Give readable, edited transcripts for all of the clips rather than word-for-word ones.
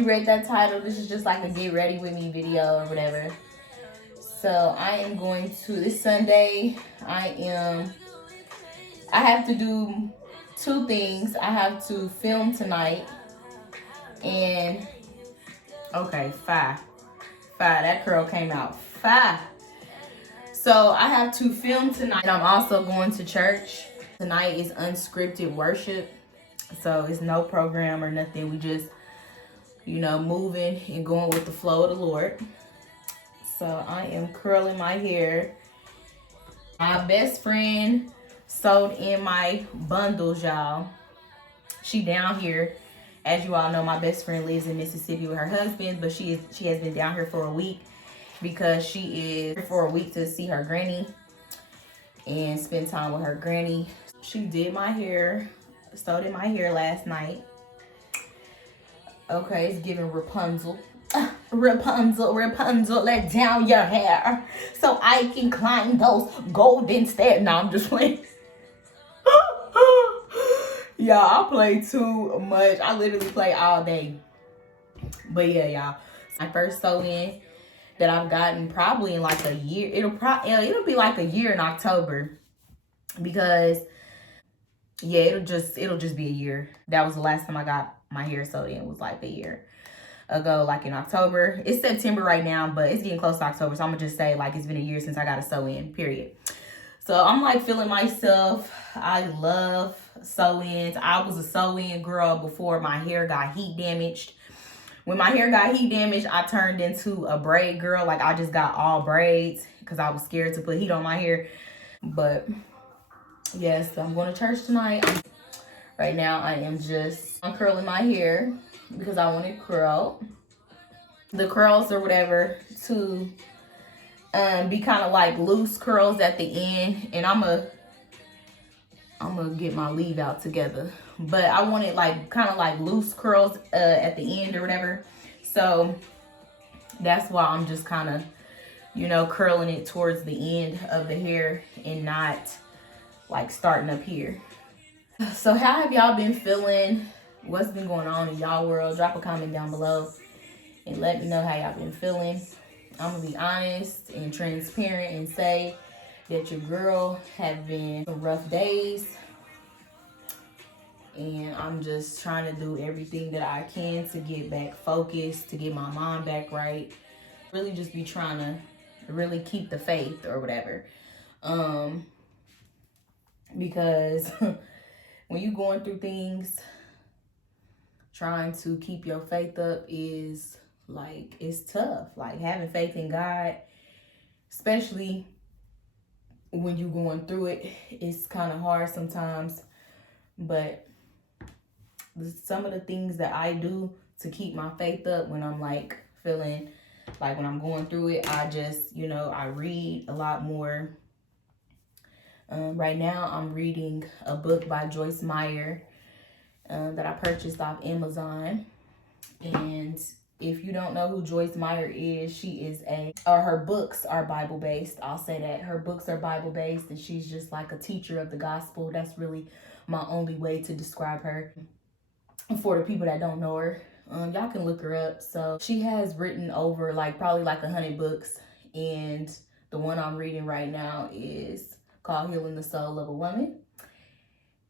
you read that title, this is just like a get ready with me video or whatever. So I am going to, this Sunday, I have to do 2 things. I have to film tonight and, okay, 5. That curl came out 5. So I have to film tonight. I'm also going to church. Tonight is unscripted worship. So it's no program or nothing. We just, moving and going with the flow of the Lord. So I am curling my hair. My best friend sewed in my bundles, y'all. She down here. As you all know, my best friend lives in Mississippi with her husband, but she has been down here for a week because she is here for a week to see her granny and spend time with her granny. She did my hair, sewed in my hair last night. Okay, it's giving Rapunzel. Rapunzel, let down your hair so I can climb those golden stairs. No, I'm just playing. Y'all, I play too much. I literally play all day. But yeah, y'all. My first sew-in that I've gotten probably in like a year. It'll be like a year in October. Because yeah, it'll just be a year. That was the last time I got my hair sewed in, was like a year ago, like in October. It's September right now, but it's getting close to October, so I'm gonna just say like it's been a year since I got a sew-in, period. So I'm like feeling myself. I love sew-ins. I was a sew-in girl before my hair got heat damaged. When my hair got heat damaged, I turned into a braid girl. Like I just got all braids because I was scared to put heat on my hair. But yes, I'm going to church tonight. Right now I am just uncurling my hair because I want it curled. The curls or whatever to be kind of like loose curls at the end, and I'm gonna get my leave out together, but I want it like kind of like loose curls at the end or whatever. So that's why I'm just kind of curling it towards the end of the hair and not like starting up here. So how have y'all been feeling? What's been going on in y'all world? Drop a comment down below and let me know how y'all been feeling. I'm gonna be honest and transparent and say that your girl have been some rough days, and I'm just trying to do everything that I can to get back focused, to get my mind back right. Really just be trying to really keep the faith or whatever. Because when you going through things, trying to keep your faith up is like, it's tough. Like having faith in God, especially when you're going through it, it's kind of hard sometimes. But some of the things that I do to keep my faith up when I'm like feeling like when I'm going through it, I just, I read a lot more. Right now I'm reading a book by Joyce Meyer that I purchased off Amazon. And if you don't know who Joyce Meyer is, she is her books are Bible based. I'll say that her books are Bible based, and she's just like a teacher of the gospel. That's really my only way to describe her. For the people that don't know her, y'all can look her up. So she has written over probably 100 books, and the one I'm reading right now is called Healing the Soul of a Woman.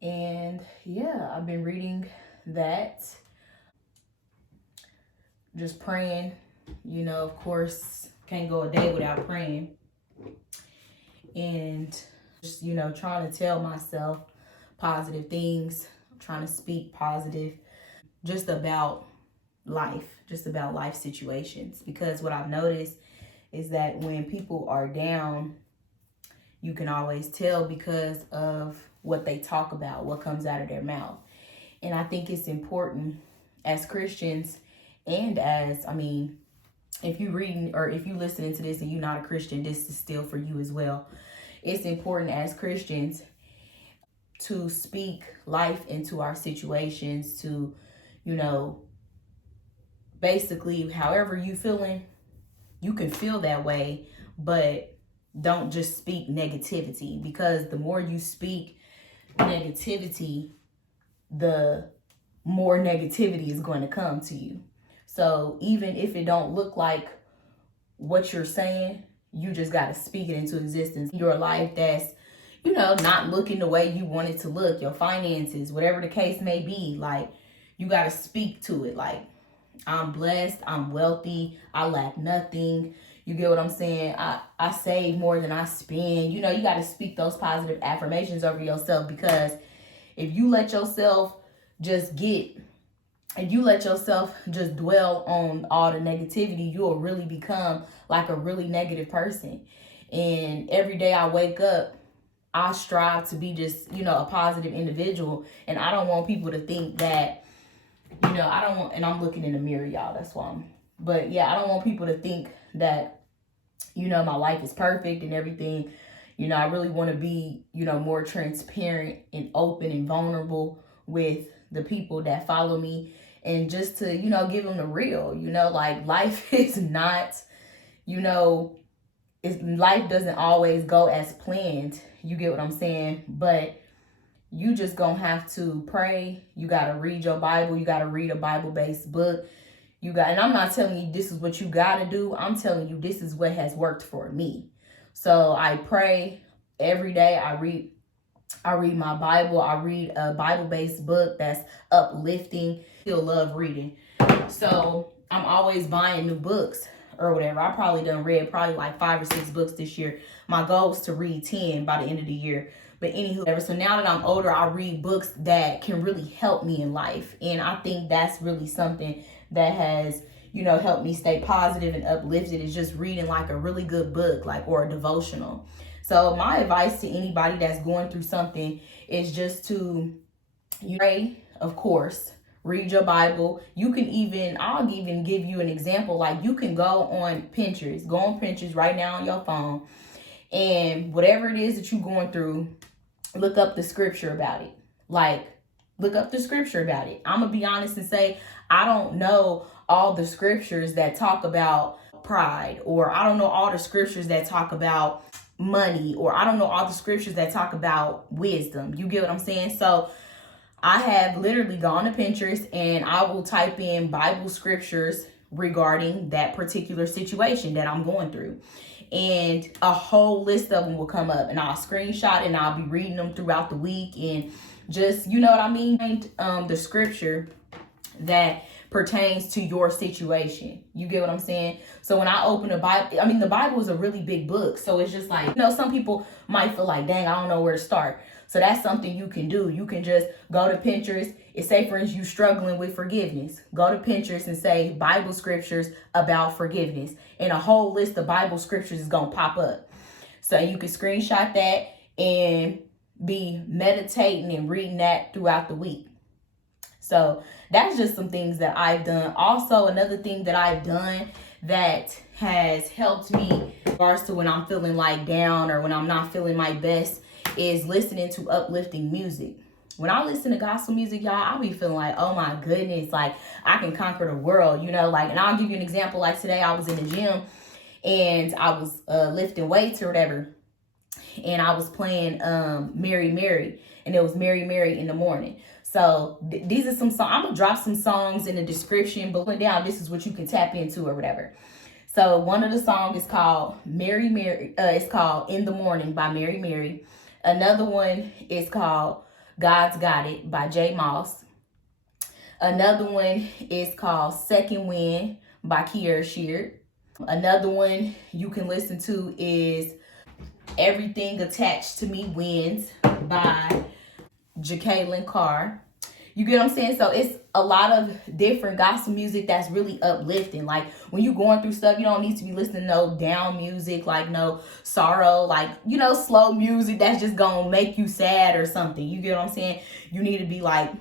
And yeah, I've been reading that, just praying, of course, can't go a day without praying. And just, trying to tell myself positive things, trying to speak positive just about life situations. Because what I've noticed is that when people are down, you can always tell because of what they talk about, what comes out of their mouth. And I think it's important as Christians, and if you reading or if you listening to this and you're not a Christian, this is still for you as well. It's important as Christians to speak life into our situations, to, basically however you feeling, you can feel that way, but don't just speak negativity, because the more you speak negativity, the more negativity is going to come to you. So even if it don't look like what you're saying, you just got to speak it into existence. Your life that's, you know, not looking the way you want it to look, your finances, whatever the case may be, like, you got to speak to it. Like, I'm blessed, I'm wealthy, I lack nothing. You get what I'm saying? I save more than I spend. You know, you got to speak those positive affirmations over yourself, because if you let yourself just dwell on all the negativity, you'll really become like a really negative person. And every day I wake up, I strive to be just, you know, a positive individual. And I don't want people to think that, you know, and I'm looking in the mirror, y'all, that's why but yeah, I don't want people to think that, you know, my life is perfect and everything. You know, I really want to be, you know, more transparent and open and vulnerable with the people that follow me, and just to, you know, give them the real, you know, like, life is not, you know, life doesn't always go as planned. You get what I'm saying? But you just gonna have to pray. You gotta read your Bible. You gotta read a Bible-based book. And I'm not telling you this is what you gotta do. I'm telling you this is what has worked for me. So I pray every day. I read my Bible. I read a Bible-based book that's uplifting. Still love reading. So I'm always buying new books or whatever. I probably done read like 5 or 6 books this year. My goal is to read 10 by the end of the year. But anywho, so now that I'm older, I read books that can really help me in life. And I think that's really something that has, you know, helped me stay positive and uplifted, is just reading like a really good book, like, or a devotional. So my advice to anybody that's going through something is just to pray, of course, read your Bible. I'll even give you an example. Like, you can go on Pinterest right now on your phone, and whatever it is that you're going through, look up the scripture about it. Like, look up the scripture about it. I'm gonna be honest and say, I don't know all the scriptures that talk about pride, or I don't know all the scriptures that talk about money, or I don't know all the scriptures that talk about wisdom. You get what I'm saying? So I have literally gone to Pinterest and I will type in Bible scriptures regarding that particular situation that I'm going through, and a whole list of them will come up, and I'll screenshot and I'll be reading them throughout the week, and just, you know what I mean, the scripture that pertains to your situation. You get what I'm saying? So when I open the Bible, I mean, the Bible is a really big book. So it's just like, you know, some people might feel like, dang, I don't know where to start. So that's something you can do. You can just go to Pinterest. It's, say, for instance, you struggling with forgiveness. Go to Pinterest and say Bible scriptures about forgiveness, and a whole list of Bible scriptures is going to pop up. So you can screenshot that and be meditating and reading that throughout the week. So that's just some things that I've done. Also, another thing that I've done that has helped me in regards to when I'm feeling like down or when I'm not feeling my best is listening to uplifting music. When I listen to gospel music, y'all, I'll be feeling like, oh my goodness, like, I can conquer the world, you know, like, and I'll give you an example. Like, today I was in the gym and I was lifting weights or whatever, and I was playing Mary Mary, and it was Mary Mary in the morning. So these are some songs. I'm gonna drop some songs in the description, but down, this is what you can tap into or whatever. So one of the songs is called Mary Mary. It's called In the Morning by Mary Mary. Another one is called God's Got It by J Moss. Another one is called Second Wind by Kierra Sheard. Another one you can listen to is Everything Attached to Me Wins by Jekalyn Carr. You get what I'm saying? So it's a lot of different gospel music that's really uplifting. Like, when you're going through stuff, you don't need to be listening to no down music, like no sorrow, like, you know, slow music that's just gonna make you sad or something. You get what I'm saying? You need to be like,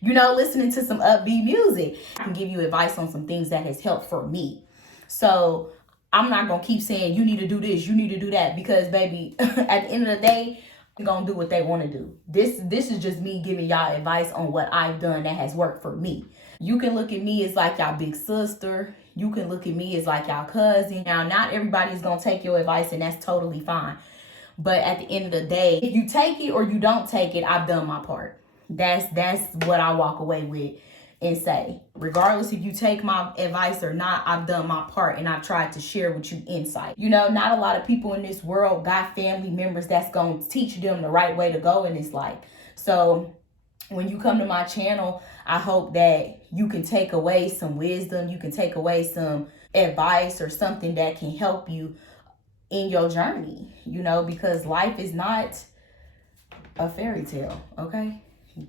you know, listening to some upbeat music. I can give you advice on some things that has helped for me. So I'm not gonna keep saying you need to do this, you need to do that, because baby, at the end of the day, gonna do what they want to do. This is just me giving y'all advice on what I've done that has worked for me. You can look at me as like y'all big sister. You can look at me as like y'all cousin. Now, not everybody's gonna take your advice, and that's totally fine. But at the end of the day, if you take it or you don't take it, I've done my part. That's what I walk away with. and say, regardless if you take my advice or not, I've done my part and I've tried to share with you insight. You know, not a lot of people in this world got family members that's going to teach them the right way to go in this life. So when you come to my channel, I hope that you can take away some wisdom, you can take away some advice or something that can help you in your journey, you know, because life is not a fairy tale, okay?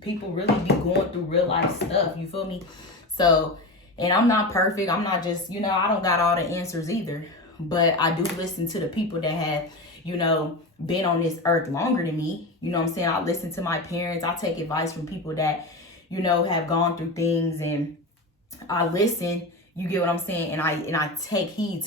People really be going through real life stuff, you feel me? So, and I'm not perfect. I'm not just, you know, I don't got all the answers either. But I do listen to the people that have, you know, been on this earth longer than me. You know what I'm saying? I listen to my parents. I take advice from people that, you know, have gone through things, and I listen, you get what I'm saying? And I take heed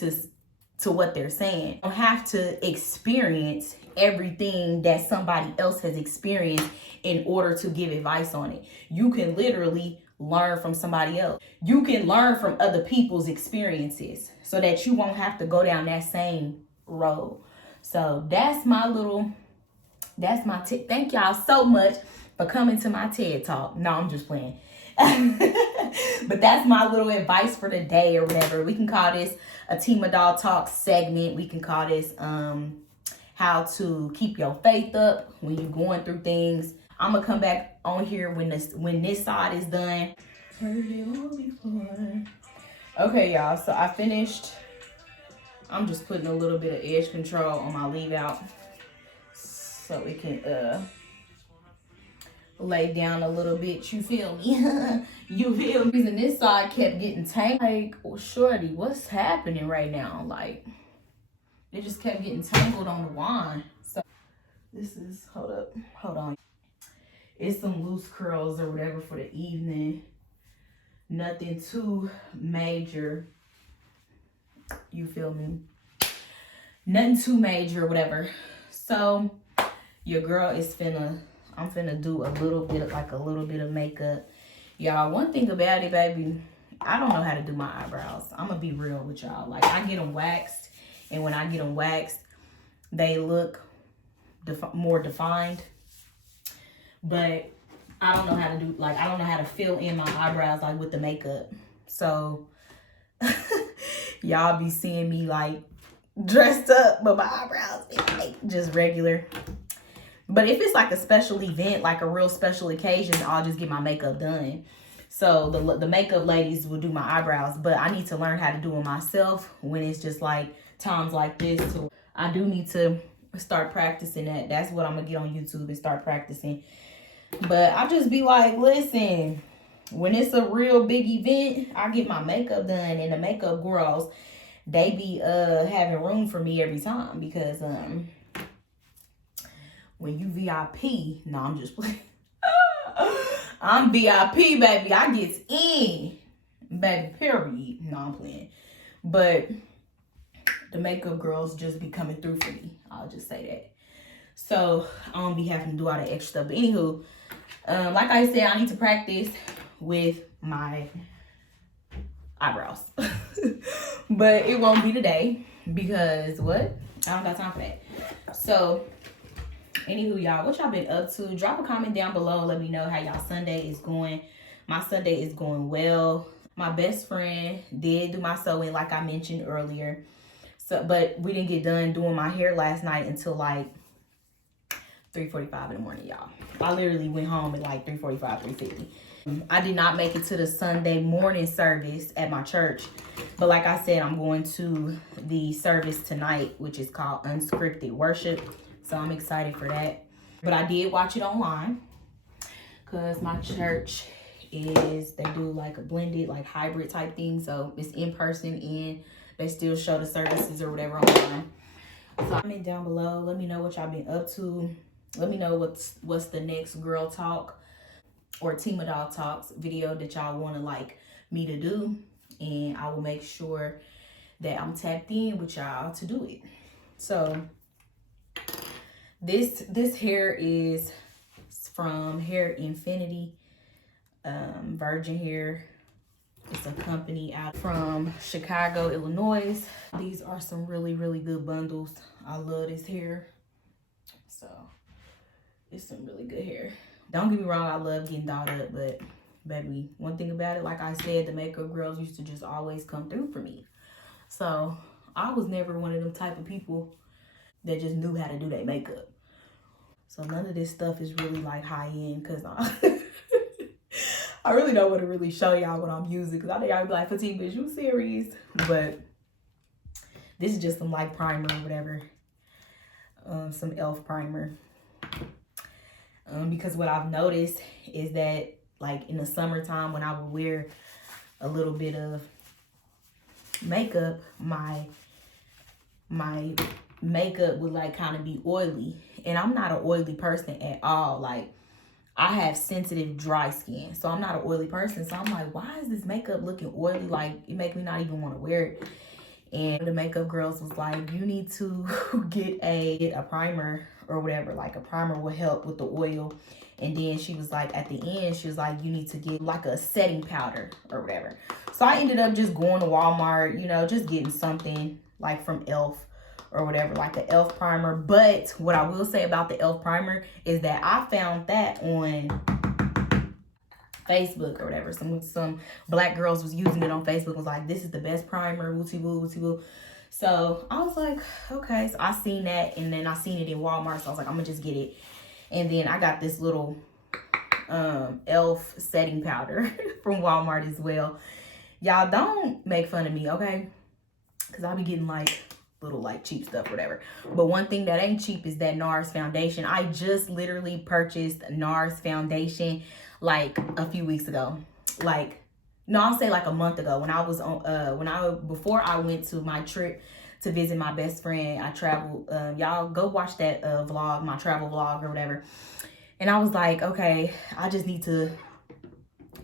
to what they're saying. You don't have to experience everything that somebody else has experienced in order to give advice on it. You can literally learn from somebody else. You can learn from other people's experiences so that you won't have to go down that same road. So that's my tip. Thank y'all so much for coming to my TED Talk. No, I'm just playing. But that's my little advice for the day or whatever. We can call this a Timadoll Talk segment. We can call this how to keep your faith up when you're going through things. I'm gonna come back on here when this side is done. Okay, y'all, so I finished. I'm just putting a little bit of edge control on my leave out so it can lay down a little bit, you feel me? You feel me? And this side kept getting tangled. Like, oh, shorty, what's happening right now? Like, it just kept getting tangled on the wand. So this is, hold on. It's some loose curls or whatever for the evening. Nothing too major. You feel me? Nothing too major or whatever. So your girl is I'm finna do a little bit of makeup. Y'all, one thing about it, baby, I don't know how to do my eyebrows. I'm gonna be real with y'all. Like, I get them waxed, and when I get them waxed, they look more defined. But I don't know how to do, like, I don't know how to fill in my eyebrows, like, with the makeup. So y'all be seeing me, like, dressed up, but my eyebrows be, like, just regular. But if it's like a special event, like a real special occasion, I'll just get my makeup done. So the makeup ladies will do my eyebrows, but I need to learn how to do it myself when it's just like times like this. So I do need to start practicing that. That's what I'm gonna get on YouTube and start practicing. But I just be like, listen, when it's a real big event, I get my makeup done, and the makeup girls, they be having room for me every time because when you VIP, no, I'm just playing. I'm VIP, baby. I gets in, baby, period. No, I'm playing. But the makeup girls just be coming through for me. I'll just say that. So I don't be having to do all that extra stuff. But anywho, like I said, I need to practice with my eyebrows. But it won't be today because what? I don't got time for that. So anywho, y'all, what y'all been up to? Drop a comment down below. Let me know how y'all Sunday is going. My Sunday is going well. My best friend did do my sewing, like I mentioned earlier. So, but we didn't get done doing my hair last night until like 3:45 in the morning, y'all. I literally went home at like 3:45, 3:50. I did not make it to the Sunday morning service at my church. But like I said, I'm going to the service tonight, which is called Unscripted Worship. So I'm excited for that. But I did watch it online because my church they do like a blended, like hybrid type thing. So it's in person and they still show the services or whatever online. So comment down below. Let me know what y'all been up to. Let me know what's the next girl talk or Timadoll Talks video that y'all want to like me to do. And I will make sure that I'm tapped in with y'all to do it. So this hair is from Hair Infinity, virgin hair. It's a company out from Chicago, Illinois. These are some really, really good bundles. I love this hair. So it's some really good hair. Don't get me wrong, I love getting dolled up, but baby, one thing about it, like I said, the makeup girls used to just always come through for me. So I was never one of them type of people that just knew how to do their makeup. So none of this stuff is really like high end, because I really don't want to really show y'all what I'm using, because I know y'all be like, Fatigue, bitch, you serious? But this is just some like primer or whatever. Some e.l.f. primer. Because what I've noticed is that like in the summertime when I would wear a little bit of makeup, my makeup would like kind of be oily. And I'm not an oily person at all. Like, I have sensitive dry skin, so I'm not an oily person. So I'm like, why is this makeup looking oily? Like, it make me not even want to wear it. And the makeup girls was like, you need to get a primer or whatever. Like, a primer will help with the oil. And then she was like, at the end, she was like, you need to get like a setting powder or whatever. So I ended up just going to Walmart, you know, just getting something like from e.l.f. or whatever, like an e.l.f. primer. But what I will say about the e.l.f. primer is that I found that on Facebook or whatever. Some black girls was using it on Facebook, was like, this is the best primer, wooty woo, wooty woo. So I was like, okay. So I seen that, and then I seen it in Walmart, so I was like, I'm gonna just get it. And then I got this little e.l.f. setting powder from Walmart as well. Y'all don't make fun of me, okay? Because I'll be getting like little like cheap stuff or whatever. But one thing that ain't cheap is that NARS foundation. I just literally purchased NARS foundation like a few weeks ago. Like, no, I'll say like a month ago, when I was on before I went to my trip to visit my best friend. I traveled, y'all go watch that vlog, my travel vlog or whatever. And I was like, okay, I just need to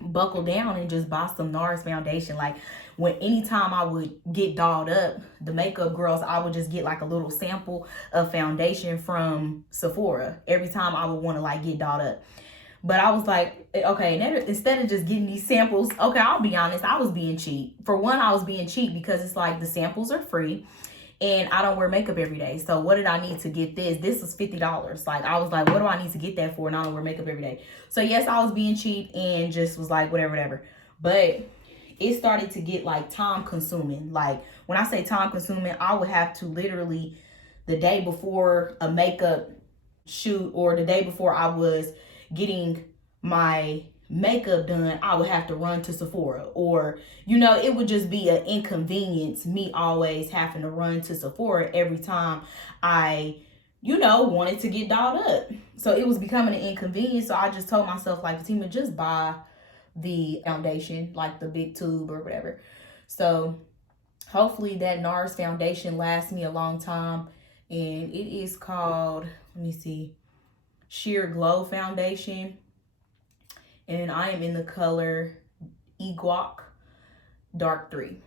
buckle down and just buy some NARS foundation. Like, anytime I would get dolled up, the makeup girls, I would just get like a little sample of foundation from Sephora every time I would want to like get dolled up. But I was like, okay, instead of just getting these samples, okay, I'll be honest, I was being cheap. For one, I was being cheap because it's like the samples are free and I don't wear makeup every day. So what did I need to get this? This was $50. Like, I was like, what do I need to get that for? And I don't wear makeup every day. So yes, I was being cheap and just was like, whatever. But it started to get like time consuming. Like, when I say time consuming, I would have to literally, the day before a makeup shoot or the day before I was getting my makeup done, I would have to run to Sephora, or, you know, it would just be an inconvenience, me always having to run to Sephora every time I, you know, wanted to get dolled up. So it was becoming an inconvenience. So I just told myself, like, Fatima, just buy the foundation, like the big tube or whatever. So hopefully that NARS foundation lasts me a long time. And it is called, let me see, Sheer Glow Foundation. And I am in the color Eguac Dark 3.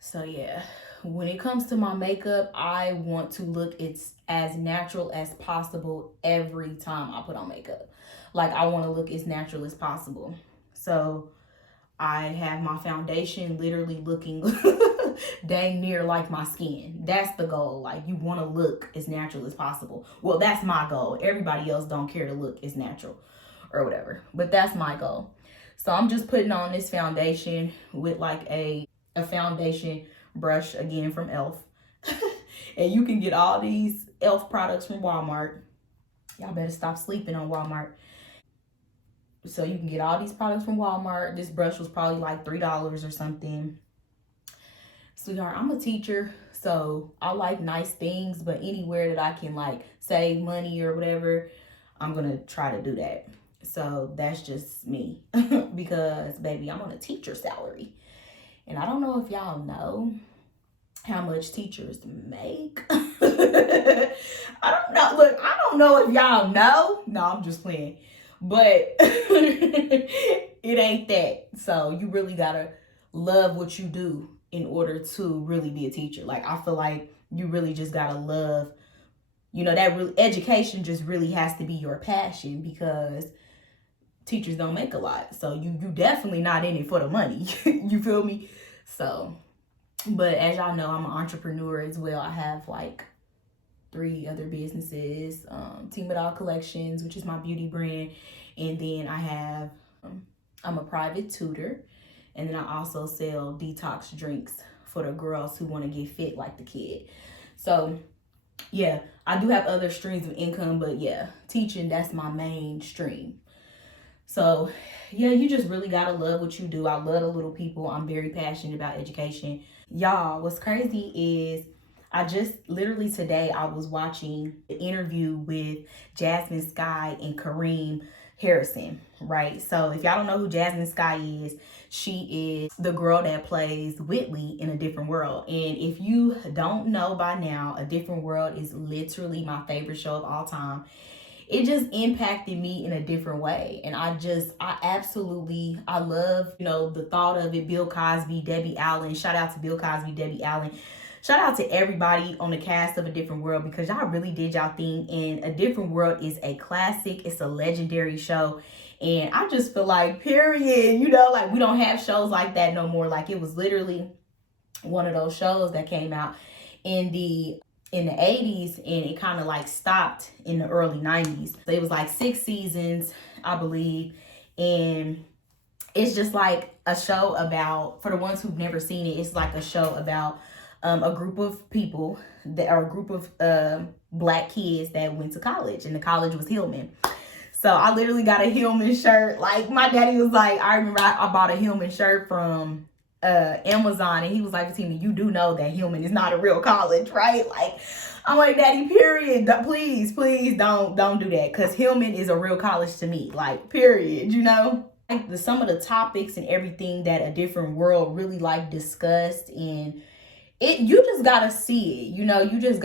So yeah, when it comes to my makeup, I want to look as natural as possible every time I put on makeup. Like, I want to look as natural as possible. So I have my foundation literally looking dang near like my skin. That's the goal. Like, you want to look as natural as possible. Well, that's my goal. Everybody else don't care to look as natural or whatever, but that's my goal. So I'm just putting on this foundation with like a foundation brush, again from e.l.f. And you can get all these e.l.f. products from Walmart. Y'all better stop sleeping on Walmart. So you can get all these products from Walmart. This brush was probably like $3 or something. Sweetheart, I'm a teacher, so I like nice things, but anywhere that I can like save money or whatever, I'm gonna try to do that. So that's just me. Because baby, I'm on a teacher salary. And I don't know if y'all know how much teachers make. I don't know. Look, I don't know if y'all know. No, I'm just playing. But it ain't that. So you really gotta love what you do in order to really be a teacher. Like, I feel like you really just gotta love, you know, that real education just really has to be your passion, because teachers don't make a lot. So you definitely not in it for the money. You feel me? So, but as y'all know, I'm an entrepreneur as well. I have like 3 other businesses. Timadoll Collections, which is my beauty brand. And then I have, I'm a private tutor. And then I also sell detox drinks for the girls who want to get fit like the kid. So yeah, I do have other streams of income, but yeah, teaching, that's my main stream. So yeah, you just really gotta love what you do. I love the little people. I'm very passionate about education. Y'all, what's crazy is I just literally today I was watching an interview with Jasmine Sky and Kareem Harrison, right? So if y'all don't know who Jasmine Sky is, she is the girl that plays Whitley in A Different World. And if you don't know by now, A Different World is literally my favorite show of all time. It just impacted me in a different way. And I love, you know, the thought of it. Bill Cosby, Debbie Allen. Shout out to Bill Cosby, Debbie Allen. Shout out to everybody on the cast of A Different World, because y'all really did y'all thing. And A Different World is a classic. It's a legendary show. And I just feel like, period, you know, like we don't have shows like that no more. Like it was literally one of those shows that came out in the 80s, and it kind of like stopped in the early 90s. So it was like 6 seasons, I believe. And it's just like a show about, for the ones who've never seen it, it's like a show about a group of people that are a group of black kids that went to college, and the college was Hillman. So I literally got a Hillman shirt. Like my daddy was like, I remember I bought a Hillman shirt from Amazon, and he was like, Tina, you do know that Hillman is not a real college, right? Like, I'm like, Daddy, period. Please don't do that, because Hillman is a real college to me. Like, period, you know? Like some of the topics and everything that A Different World really like discussed, and you just gotta see it, you know? You just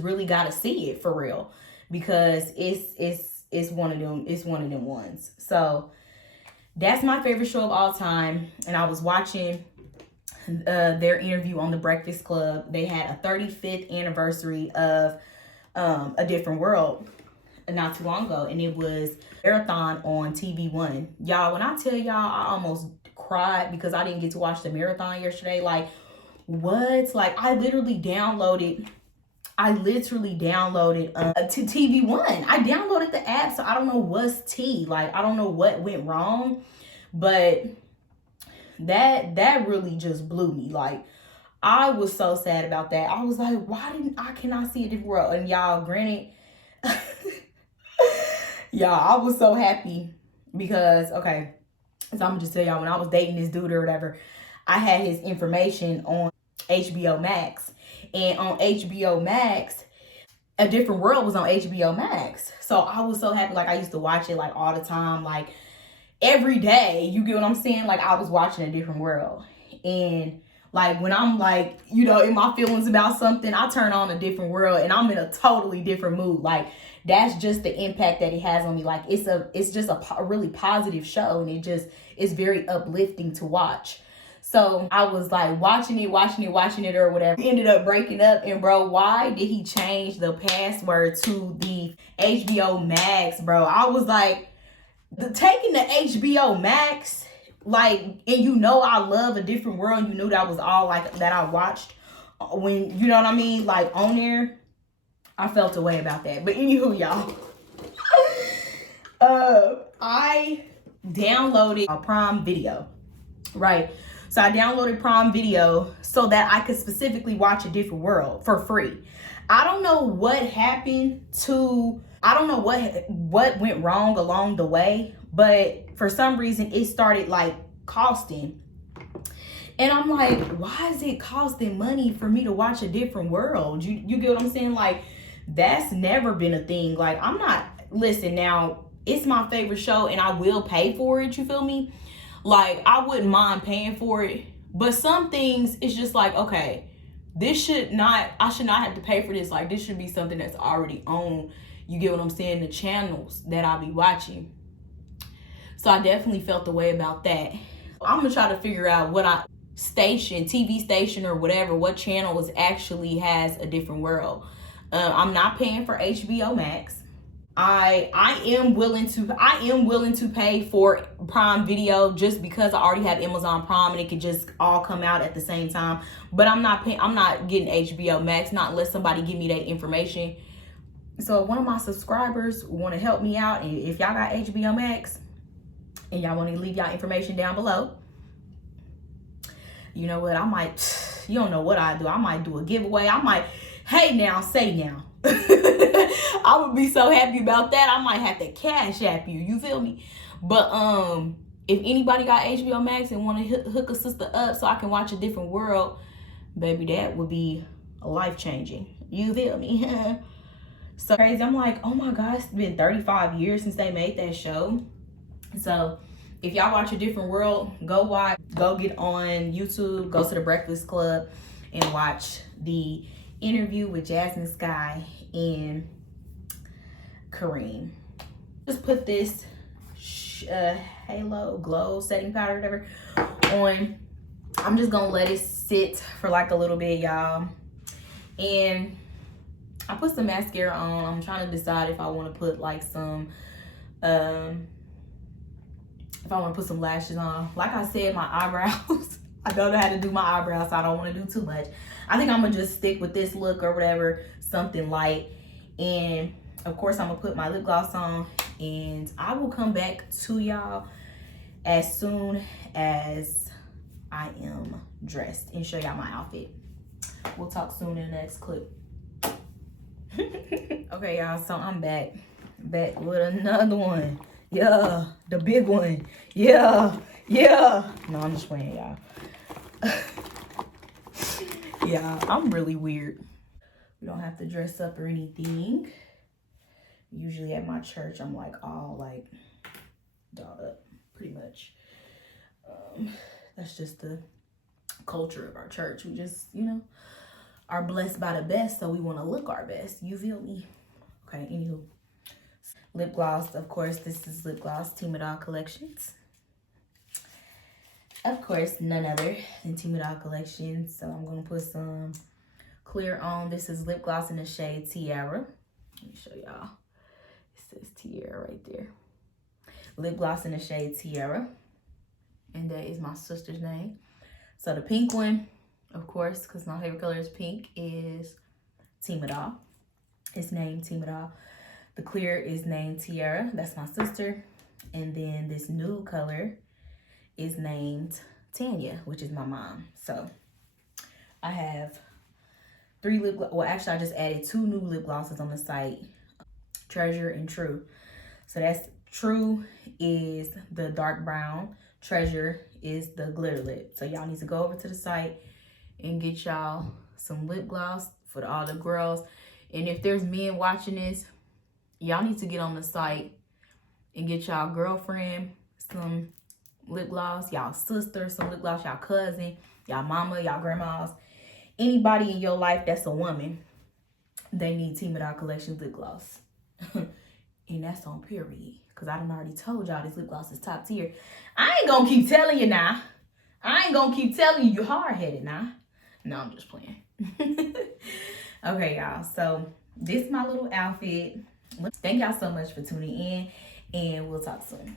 really gotta see it for real, because it's one of them ones. So that's my favorite show of all time. And I was watching their interview on The Breakfast Club. They had a 35th anniversary of A Different World not too long ago, and it was marathon on TV1. Y'all, when I tell y'all I almost cried because I didn't get to watch the marathon yesterday, like what? Like I literally downloaded to TV1. I downloaded the app, so I don't know what's tea. Like I don't know what went wrong, but that really just blew me. Like I was so sad about that. I was like, why can I see A Different World? And y'all, granted, y'all, I was so happy because, okay, so I'm gonna just tell y'all, when I was dating this dude or whatever, I had his information on HBO Max. And on HBO Max, A Different World was on HBO Max. So I was so happy. Like I used to watch it like all the time, like every day. You get what I'm saying? Like I was watching A Different World. And like when I'm like, you know, in my feelings about something, I turn on A Different World and I'm in a totally different mood. Like that's just the impact that it has on me. Like it's just a really positive show, and it's very uplifting to watch. So I was like watching it or whatever. We ended up breaking up, and bro, why did he change the password to the HBO Max, bro? I was like, taking the HBO Max, like, and you know I love A Different World. You knew that was all like that I watched when, you know what I mean, like on there. I felt a way about that. But anywho, y'all, I downloaded a Prime Video, right? So I downloaded Prime Video so that I could specifically watch A Different World for free. I don't know what happened I don't know what went wrong along the way, but for some reason it started like costing. And I'm like, why is it costing money for me to watch A Different World? You get what I'm saying? Like, that's never been a thing. Like, listen, now, it's my favorite show and I will pay for it, you feel me? Like, I wouldn't mind paying for it. But some things, it's just like, okay, I should not have to pay for this. Like, this should be something that's already on, you get what I'm saying, the channels that I'll be watching. So I definitely felt the way about that. I'm gonna try to figure out what TV station or whatever, what channel actually has A Different World. I'm not paying for HBO Max. I am willing to pay for Prime Video just because I already have Amazon Prime and it could just all come out at the same time. But I'm not getting HBO Max, not unless somebody give me that information. So if one of my subscribers want to help me out, and if y'all got HBO Max and y'all want to leave y'all information down below, you know what, I might, you don't know what I do. I might do a giveaway. I might, hey now, say now. I would be so happy about that. I might have to cash app you. You feel me? But if anybody got HBO Max and want to hook a sister up so I can watch a different world, baby, that would be life-changing. You feel me? So crazy. I'm like, oh my God, it's been 35 years since they made that show. So if y'all watch a different world, go get on YouTube, go to the Breakfast Club and watch the interview with Jasmine Sky and Kareem. Just put this halo glow setting powder, whatever, on. I'm just gonna let it sit for like a little bit, y'all. And I put some mascara on. I'm trying to decide if I want to put like some if I want to put some lashes on. Like I said, my eyebrows, I don't know how to do my eyebrows, so I don't want to do too much. I think I'm gonna just stick with this look or whatever, something light. And of course, I'm gonna put my lip gloss on, and I will come back to y'all as soon as I am dressed and show y'all my outfit. We'll talk soon in the next clip. Okay, y'all, so I'm back with another one. Yeah, the big one. Yeah. No, I'm just playing, y'all. Yeah, I'm really weird. We don't have to dress up or anything. Usually at my church, I'm like all like dolled up, pretty much. That's just the culture of our church. We just, you know, are blessed by the best, so we want to look our best. You feel me? Okay, anywho. Lip gloss, of course, this is lip gloss, Timadoll Collections. Of course, none other than Timadoll Collections. So I'm going to put some clear on. This is lip gloss in the shade Tiara. Let me show y'all. It says Tiara right there. Lip gloss in the shade Tiara. And that is my sister's name. So the pink one, of course, because my favorite color is pink, is Timadoll. It's named Timadoll. The clear is named Tiara. That's my sister. And then this nude color is named Tanya, which is my mom. So I have 3 lip gloss. Well, actually, I just added 2 new lip glosses on the site, Treasure and True. So that's True is the dark brown. Treasure is the glitter lip. So y'all need to go over to the site and get y'all some lip gloss for all the girls. And if there's men watching this, y'all need to get on the site and get y'all girlfriend some lip gloss, y'all sister some lip gloss, y'all cousin, y'all mama, y'all grandmas, anybody in your life that's a woman, they need Timadoll Collections lip gloss. And that's on period, because I done already told y'all this lip gloss is top tier. I ain't gonna keep telling you now. I ain't gonna keep telling you hard-headed now. No, I'm just playing. Okay, y'all, so this is my little outfit. Thank y'all so much for tuning in, and we'll talk soon.